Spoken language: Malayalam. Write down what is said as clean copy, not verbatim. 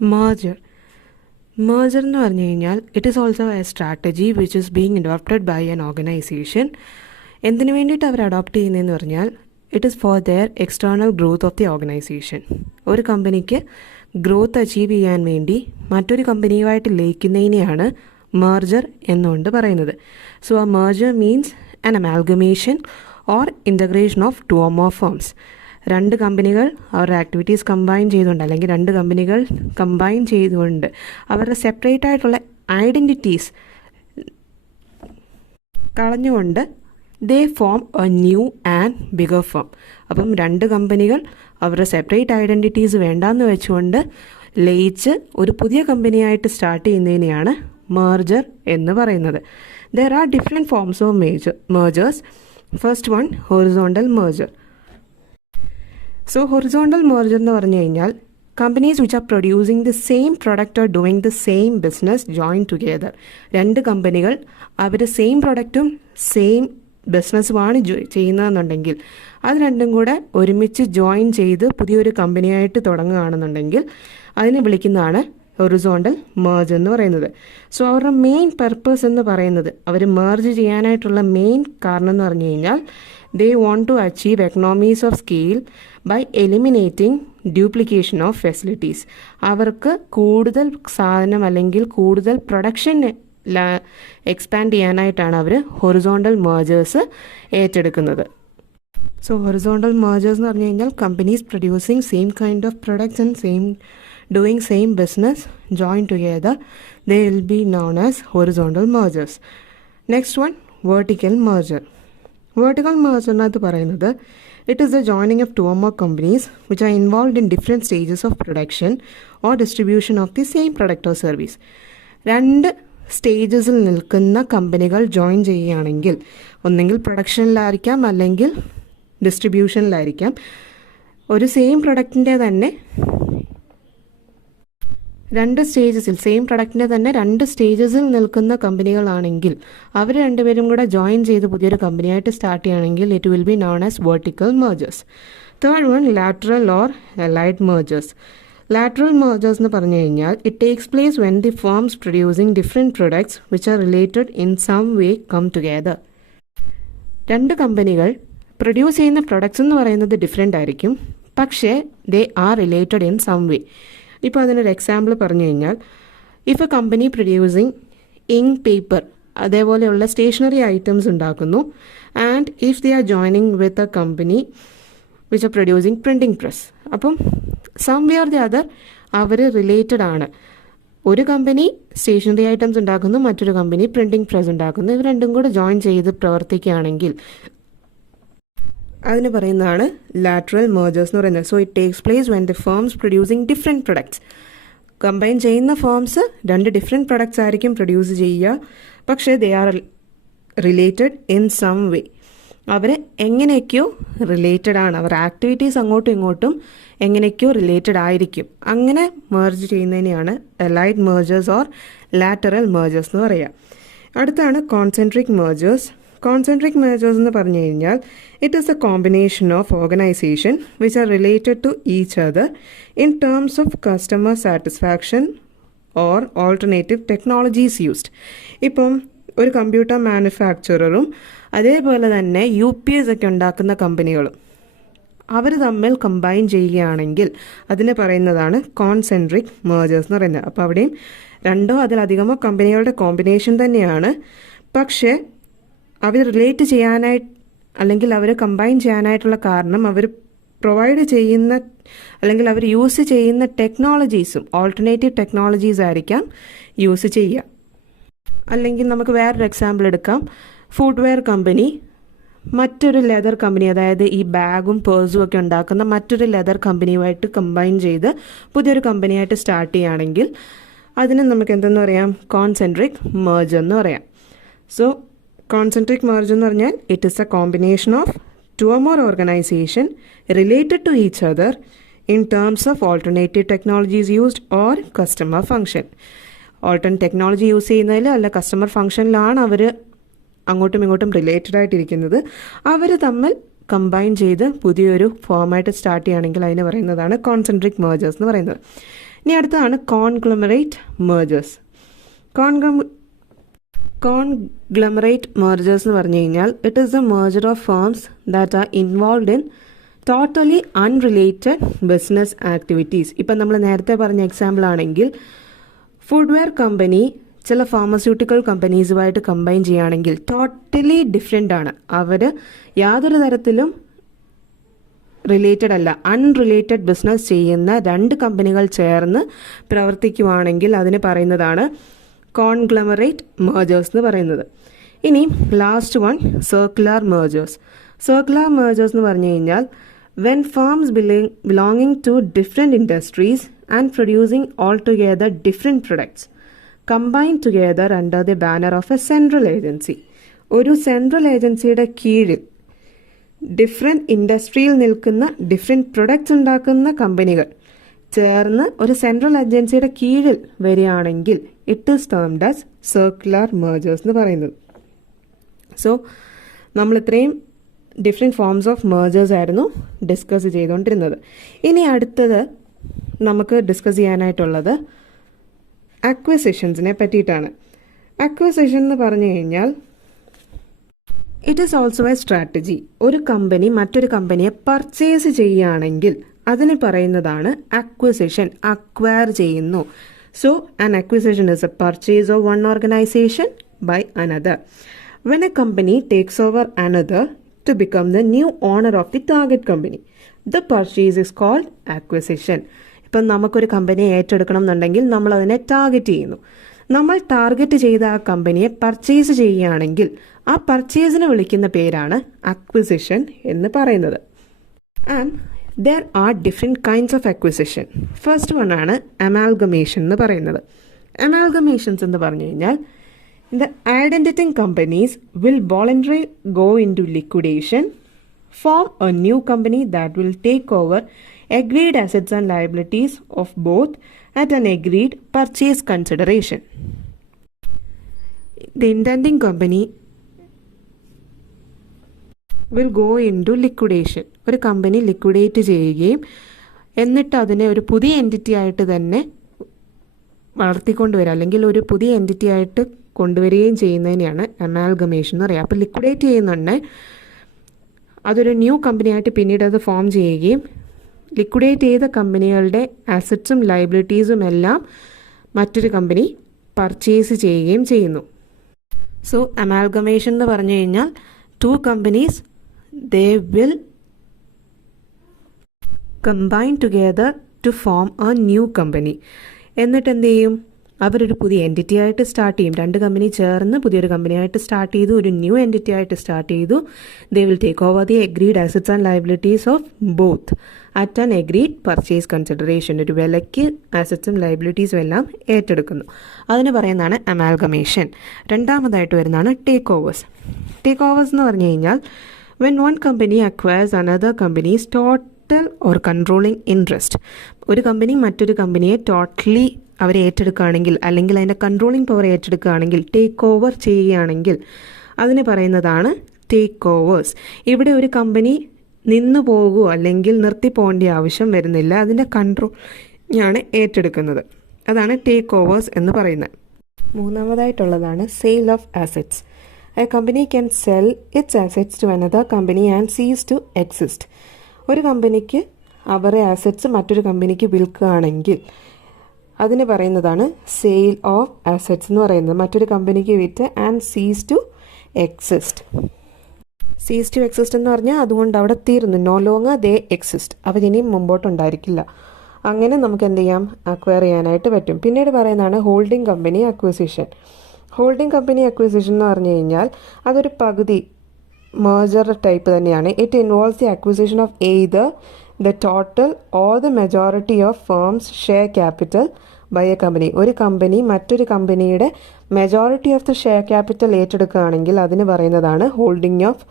Merger. Merger എന്ന് പറഞ്ഞു കഴിഞ്ഞാൽ it is also a strategy which is being adopted by an organisation. എന്തിനു വേണ്ടിയിട്ട് അവർ അഡോപ്റ്റ് ചെയ്യുന്നതെന്ന് പറഞ്ഞാൽ it is for their external growth of the organisation. ഒരു കമ്പനിക്ക് ഗ്രോത്ത് അച്ചീവ് ചെയ്യാൻ വേണ്ടി മറ്റൊരു കമ്പനിയുമായിട്ട് ലയിക്കുന്നതിനെയാണ് മെർജർ എന്നുകൊണ്ട് പറയുന്നത്. സോ ആ merger means an amalgamation or integration of two or more firms. രണ്ട് കമ്പനികൾ അവരുടെ ആക്ടിവിറ്റീസ് കമ്പൈൻ ചെയ്തുകൊണ്ട് അല്ലെങ്കിൽ രണ്ട് കമ്പനികൾ കമ്പൈൻ ചെയ്തുകൊണ്ട് അവരുടെ സെപ്പറേറ്റ് ആയിട്ടുള്ള ഐഡൻറ്റിറ്റീസ് കളഞ്ഞുകൊണ്ട് they form a new and bigger firm. അപ്പം രണ്ട് കമ്പനികൾ അവരുടെ സെപ്പറേറ്റ് ഐഡൻറ്റിറ്റീസ് വേണ്ടാന്ന് വെച്ചുകൊണ്ട് ലയിച്ച് ഒരു പുതിയ കമ്പനിയായിട്ട് സ്റ്റാർട്ട് ചെയ്യുന്നതിനെയാണ് മെർജർ എന്ന് പറയുന്നത്. There are different forms of mergers. First one, horizontal merger. So horizontal merger എന്ന് പറഞ്ഞു കഴിഞ്ഞാൽ companies which are producing the same product or doing the same business join together. രണ്ട് കമ്പനികൾ അവർ സെയിം പ്രൊഡക്റ്റും സെയിം ബിസിനസ്സുമാണ് ചെയ്യുന്നതെന്നുണ്ടെങ്കിൽ അത് രണ്ടും കൂടെ ഒരുമിച്ച് ജോയിൻ ചെയ്ത് പുതിയൊരു കമ്പനിയായിട്ട് തുടങ്ങുകയാണെന്നുണ്ടെങ്കിൽ അതിനെ വിളിക്കുന്നതാണ് ഹൊറിസോണ്ടൽ മെർജ് എന്ന് പറയുന്നത്. സോ അവരുടെ മെയിൻ പർപ്പസ് എന്ന് പറയുന്നത്, അവർ മെർജ് ചെയ്യാനായിട്ടുള്ള മെയിൻ കാരണം എന്ന് പറഞ്ഞു കഴിഞ്ഞാൽ they want to achieve economies of scale by eliminating duplication of facilities. അവർക്ക് കൂടുതൽ സാധനം അല്ലെങ്കിൽ കൂടുതൽ പ്രൊഡക്ഷൻ എക്സ്പാൻഡ് ചെയ്യാനായിട്ടാണ് അവർ ഹൊറിസോണ്ടൽ മെർജേഴ്സ് ഏറ്റെടുക്കുന്നത്. സോ ഹൊറിസോണ്ടൽ മെർജേഴ്സ് എന്ന് പറഞ്ഞു കഴിഞ്ഞാൽ companies producing same kind of products and doing same business join together, they will be known as horizontal mergers. Next one, vertical merger. Vertical merger എന്നത് പറയുന്നത് it is the joining of two or more companies which are involved in different stages of production or distribution of the same product or service. രണ്ട് സ്റ്റേജസിൽ നിൽക്കുന്ന കമ്പനികൾ ജോയിൻ ചെയ്യുകയാണെങ്കിൽ ഒന്നെങ്കിൽ പ്രൊഡക്ഷനിലായിരിക്കാം അല്ലെങ്കിൽ ഡിസ്ട്രിബ്യൂഷനിലായിരിക്കാം. ഒരു സെയിം പ്രൊഡക്റ്റിൻ്റെ തന്നെ സെയിം പ്രൊഡക്റ്റിൻ്റെ തന്നെ രണ്ട് സ്റ്റേജസിൽ നിൽക്കുന്ന കമ്പനികളാണെങ്കിൽ അവർ രണ്ടുപേരും കൂടെ ജോയിൻ ചെയ്ത് പുതിയൊരു കമ്പനിയായിട്ട് സ്റ്റാർട്ട് ചെയ്യുകയാണെങ്കിൽ it will be known as vertical mergers. Third one, lateral or allied mergers. Lateral mergers എന്ന് പറഞ്ഞു കഴിഞ്ഞാൽ it takes place when the firms producing different products which are related in some way come together. രണ്ട് കമ്പനികൾ പ്രൊഡ്യൂസ് ചെയ്യുന്ന പ്രൊഡക്ട്സ് എന്ന് പറയുന്നത് ഡിഫറെൻ്റ് ആയിരിക്കും, പക്ഷേ they are related in some way. ഇപ്പോൾ അതിനൊരു എക്സാമ്പിൾ പറഞ്ഞു കഴിഞ്ഞാൽ if a company producing ink, paper അതേപോലെയുള്ള സ്റ്റേഷനറി ഐറ്റംസ് ഉണ്ടാക്കുന്നു and if they are joining with a company which are producing printing press, അപ്പം some way or the other അവർ റിലേറ്റഡ് ആണ്. ഒരു കമ്പനി സ്റ്റേഷനറി ഐറ്റംസ് ഉണ്ടാക്കുന്നു, മറ്റൊരു കമ്പനി പ്രിൻറ്റിംഗ് പ്രസ് ഉണ്ടാക്കുന്നു. ഇവർ രണ്ടും കൂടെ ജോയിൻ ചെയ്ത് പ്രവർത്തിക്കുകയാണെങ്കിൽ അതിന് പറയുന്നതാണ് ലാറ്ററൽ മെർജേഴ്സ് എന്ന് പറയുന്നത്. So it takes place when the firms producing different products. Combine ചെയ്യുന്ന ഫേംസ് രണ്ട് ഡിഫറെൻറ്റ് പ്രൊഡക്ട്സ് ആയിരിക്കും പ്രൊഡ്യൂസ് ചെയ്യുക, പക്ഷേ they are related in some way. അവർ എങ്ങനെയൊക്കെയോ റിലേറ്റഡ് ആണ്, അവർ ആക്ടിവിറ്റീസ് അങ്ങോട്ടും ഇങ്ങോട്ടും എങ്ങനെയൊക്കെയോ റിലേറ്റഡ് ആയിരിക്കും. അങ്ങനെ മെർജ് ചെയ്യുന്നതിനെയാണ് allied mergers or lateral mergers എന്ന് പറയുക. അടുത്താണ് കോൺസെൻട്രിക് മെർജേഴ്സ്. കോൺസെൻട്രിക് മെർജേഴ്സ് എന്ന് പറഞ്ഞു കഴിഞ്ഞാൽ it is a combination of organisation which are related to each other in terms of customer satisfaction or alternative technologies used. ഇപ്പം ഒരു കമ്പ്യൂട്ടർ മാനുഫാക്ചററും അതേപോലെ തന്നെ UPS ഒക്കെ ഉണ്ടാക്കുന്ന കമ്പനികളും അവർ തമ്മിൽ കമ്പൈൻ ചെയ്യുകയാണെങ്കിൽ അതിന് പറയുന്നതാണ് കോൺസെൻട്രിക് മെർജേഴ്സ് എന്ന് പറയുന്നത്. അപ്പോൾ അവിടെയും രണ്ടോ അതിലധികമോ കമ്പനികളുടെ കോമ്പിനേഷൻ തന്നെയാണ്, പക്ഷേ അവർ റിലേറ്റ് ചെയ്യാനായിട്ട് അല്ലെങ്കിൽ അവർ കമ്പൈൻ ചെയ്യാനായിട്ടുള്ള കാരണം അവർ പ്രൊവൈഡ് ചെയ്യുന്ന അല്ലെങ്കിൽ അവർ യൂസ് ചെയ്യുന്ന ടെക്നോളജീസും ഓൾട്ടർനേറ്റീവ് ടെക്നോളജീസ് ആയിരിക്കാം യൂസ് ചെയ്യുക. അല്ലെങ്കിൽ നമുക്ക് വേറൊരു എക്സാമ്പിൾ എടുക്കാം. ഫുട്വെയർ കമ്പനി മറ്റൊരു ലെതർ കമ്പനി, അതായത് ഈ ബാഗും പേഴ്സും ഒക്കെ ഉണ്ടാക്കുന്ന മറ്റൊരു ലെതർ കമ്പനിയുമായിട്ട് കമ്പൈൻ ചെയ്ത് പുതിയൊരു കമ്പനിയായിട്ട് സ്റ്റാർട്ട് ചെയ്യുകയാണെങ്കിൽ അതിന് നമുക്ക് എന്തെന്ന് പറയാം, കോൺസെൻട്രിക് മെർജർ എന്ന് പറയാം. സോ കോൺസെൻട്രിക് മെർജർ എന്ന് പറഞ്ഞാൽ it is a combination of two or more organisation related to each other in terms of alternative technologies used or customer function. Alternate technology use ചെയ്യുന്നതിൽ അല്ല കസ്റ്റമർ ഫംഗ്ഷനിലാണ് അവർ അങ്ങോട്ടും ഇങ്ങോട്ടും റിലേറ്റഡ് ആയിട്ടിരിക്കുന്നത്. അവർ തമ്മിൽ കമ്പൈൻ ചെയ്ത് പുതിയൊരു ഫോമായിട്ട് സ്റ്റാർട്ട് ചെയ്യുകയാണെങ്കിൽ അതിന് പറയുന്നതാണ് കോൺസെൻട്രിക് മെർജേഴ്സ് എന്ന് പറയുന്നത്. ഇനി അടുത്തതാണ് കോൺഗ്ലമറേറ്റ് മേർജേഴ്സ്. കോൺഗ്ലമറേറ്റ് മേർജേഴ്സ് എന്ന് പറഞ്ഞു കഴിഞ്ഞാൽ it is the merger of firms that are involve in totally unrelated business activities. ഇപ്പം നമ്മൾ നേരത്തെ പറഞ്ഞ എക്സാമ്പിൾ ആണെങ്കിൽ ഫുഡ്വെയർ കമ്പനി ചില ഫാർമസ്യൂട്ടിക്കൽ കമ്പനീസുമായിട്ട് കമ്പൈൻ ചെയ്യുകയാണെങ്കിൽ ടോട്ടലി ഡിഫറെൻ്റ് ആണ്. അവർ യാതൊരു തരത്തിലും റിലേറ്റഡ് അല്ല, അൺറിലേറ്റഡ് ബിസിനസ് ചെയ്യുന്ന രണ്ട് കമ്പനികൾ ചേർന്ന് പ്രവർത്തിക്കുവാണെങ്കിൽ അതിന് പറയുന്നതാണ് കോൺഗ്ലമറേറ്റ് മേർജേഴ്സ് എന്ന് പറയുന്നത്. ഇനി last one circular മേർജേഴ്സ്. Circular mergers എന്ന് പറഞ്ഞു കഴിഞ്ഞാൽ when firms belonging to different industries and producing altogether different products combine together under the banner of a central agency. ഒരു സെൻട്രൽ ഏജൻസിയുടെ കീഴിൽ ഡിഫറെൻറ്റ് ഇൻഡസ്ട്രിയിൽ നിൽക്കുന്ന ഡിഫറെൻറ്റ് പ്രൊഡക്ട്സ് ഉണ്ടാക്കുന്ന കമ്പനികൾ ചേർന്ന് ഒരു സെൻട്രൽ ഏജൻസിയുടെ കീഴിൽ വരികയാണെങ്കിൽ it is termed as circular mergers എന്ന് പറയുന്നത്. സോ നമ്മൾ ഇത്രയും ഡിഫറെൻറ്റ് ഫോംസ് ഓഫ് മേർജേഴ്സ് ആയിരുന്നു ഡിസ്കസ് ചെയ്തുകൊണ്ടിരുന്നത്. ഇനി അടുത്തത് നമുക്ക് ഡിസ്കസ് ചെയ്യാനായിട്ടുള്ളത് അക്വിസിഷൻസിനെ പറ്റിയിട്ടാണ്. അക്വിസിഷൻ എന്ന് പറഞ്ഞു കഴിഞ്ഞാൽ it is also a strategy. ഒരു കമ്പനി മറ്റൊരു കമ്പനിയെ പർച്ചേസ് ചെയ്യുകയാണെങ്കിൽ അതിന് പറയുന്നതാണ് അക്വിസിഷൻ, അക്വയർ ചെയ്യുന്നു. So an acquisition is a purchase of one organisation by another. When a company takes over another to become the new owner of the target company, the purchase is called acquisition. ഇപ്പം നമുക്കൊരു കമ്പനിയെ ഏറ്റെടുക്കണം എന്നുണ്ടെങ്കിൽ നമ്മൾ അതിനെ ടാർഗറ്റ് ചെയ്യുന്നു. നമ്മൾ ടാർഗറ്റ് ചെയ്ത ആ കമ്പനിയെ പർച്ചേസ് ചെയ്യുകയാണെങ്കിൽ ആ പർച്ചേസിനെ വിളിക്കുന്ന പേരാണ് അക്വിസിഷൻ എന്ന് പറയുന്നത്. And there are different kinds of acquisition. First one ആണ് അമാൽഗമേഷൻ എന്ന് പറയുന്നത്. അമാൽഗമേഷൻസ് എന്ന് പറഞ്ഞു കഴിഞ്ഞാൽ the identity companies will voluntarily go into liquidation, form a new company that will take over agreed assets and liabilities of both at an agreed purchase consideration. The intending company will go into liquidation. ഒരു കമ്പനി ലിക്വിഡേറ്റ് ചെയ്യുകയും എന്നിട്ട് അതിനെ ഒരു പുതിയ എൻറ്റിറ്റി ആയിട്ട് തന്നെ വളർത്തിക്കൊണ്ടുവരിക, അല്ലെങ്കിൽ ഒരു പുതിയ എൻറ്റിറ്റി ആയിട്ട് കൊണ്ടുവരികയും ചെയ്യുന്നതിനെയാണ് അമാൽഗമേഷൻ എന്ന് പറയുക. അപ്പോൾ ലിക്വിഡേറ്റ് ചെയ്യുന്നുണ്ട്, അതൊരു ന്യൂ കമ്പനിയായിട്ട് പിന്നീട് അത് ഫോം ചെയ്യുകയും ലിക്വിഡേറ്റ് ചെയ്ത കമ്പനികളുടെ അസറ്റ്സും ലയബിലിറ്റീസും എല്ലാം മറ്റൊരു കമ്പനി പർച്ചേസ് ചെയ്യുകയും ചെയ്യുന്നു. സോ അമാൽഗമേഷൻ എന്ന് പറഞ്ഞു കഴിഞ്ഞാൽ two companies they will combine together to form a new company. എന്നിട്ട് എന്ത് ചെയ്യും? അവരൊരു പുതിയ എൻറ്റിറ്റി ആയിട്ട് സ്റ്റാർട്ട് ചെയ്യും. രണ്ട് കമ്പനി ചേർന്ന് പുതിയൊരു കമ്പനിയായിട്ട് സ്റ്റാർട്ട് ചെയ്തു, ഒരു ന്യൂ എൻറ്റിറ്റി ആയിട്ട് സ്റ്റാർട്ട് ചെയ്തു. They will take over the agreed assets and liabilities of both at an agreed purchase consideration. ഒരു വിലയ്ക്ക് അസറ്റ്സും ലയബിലിറ്റീസും എല്ലാം ഏറ്റെടുക്കുന്നു. അതിന് പറയുന്നതാണ് അമാൽഗമേഷൻ. രണ്ടാമതായിട്ട് വരുന്നതാണ് ടേക്ക് ഓവേഴ്സ്. ടേക്ക് ഓവേഴ്സ് എന്ന് പറഞ്ഞു കഴിഞ്ഞാൽ when one company acquires another companies total or controlling interest. ഒരു കമ്പനി മറ്റൊരു കമ്പനിയെ ടോട്ടലി അവരെ ഏറ്റെടുക്കുകയാണെങ്കിൽ, അല്ലെങ്കിൽ അതിൻ്റെ കൺട്രോളിംഗ് പവർ ഏറ്റെടുക്കുകയാണെങ്കിൽ, ടേക്ക് ഓവർ ചെയ്യുകയാണെങ്കിൽ അതിന് പറയുന്നതാണ് ടേക്ക് ഓവേഴ്സ്. ഇവിടെ ഒരു കമ്പനി നിന്നു പോകുകയോ അല്ലെങ്കിൽ നിർത്തി പോകേണ്ട ആവശ്യം വരുന്നില്ല, അതിൻ്റെ കൺട്രോളാണ് ഏറ്റെടുക്കുന്നത്. അതാണ് ടേക്ക് ഓവേഴ്സ് എന്ന് പറയുന്നത്. മൂന്നാമതായിട്ടുള്ളതാണ് sale of assets. A company can sell its assets to another company and ceases to exist. ഒരു കമ്പനിക്ക് അവരുടെ അസറ്റ്സ് മറ്റൊരു കമ്പനിക്ക് വിൽക്കുകയാണെങ്കിൽ അതിന് പറയുന്നതാണ് സെയിൽ ഓഫ് അസറ്റ്സ് എന്ന് പറയുന്നത്. മറ്റൊരു കമ്പനിക്ക് വിറ്റ് and ceases to exist. Ceases to exist എന്ന് പറഞ്ഞാൽ അതുകൊണ്ട് അവിടെ തീർന്നു, നോ ലോങ്ങർ ദേ എക്സിസ്റ്റ്, അവരിനിയും മുമ്പോട്ടുണ്ടായിരിക്കില്ല. അങ്ങനെ നമുക്ക് എന്ത് ചെയ്യാം? അക്വയർ ചെയ്യാനായിട്ട് പറ്റും. പിന്നീട് പറയുന്നതാണ് holding company acquisition. Holding company acquisition എന്ന് പറഞ്ഞു കഴിഞ്ഞാൽ അതൊരു പകുതി merger type തന്നെയാണ്. It involves the acquisition of either the total or the majority of firms share capital by a company. ഒരു കമ്പനി മറ്റൊരു കമ്പനിയുടെ majority of the share capital ഏറ്റെടുക്കുകയാണെങ്കിൽ അതിന് പറയുന്നതാണ് ഹോൾഡിംഗ് ഓഫ്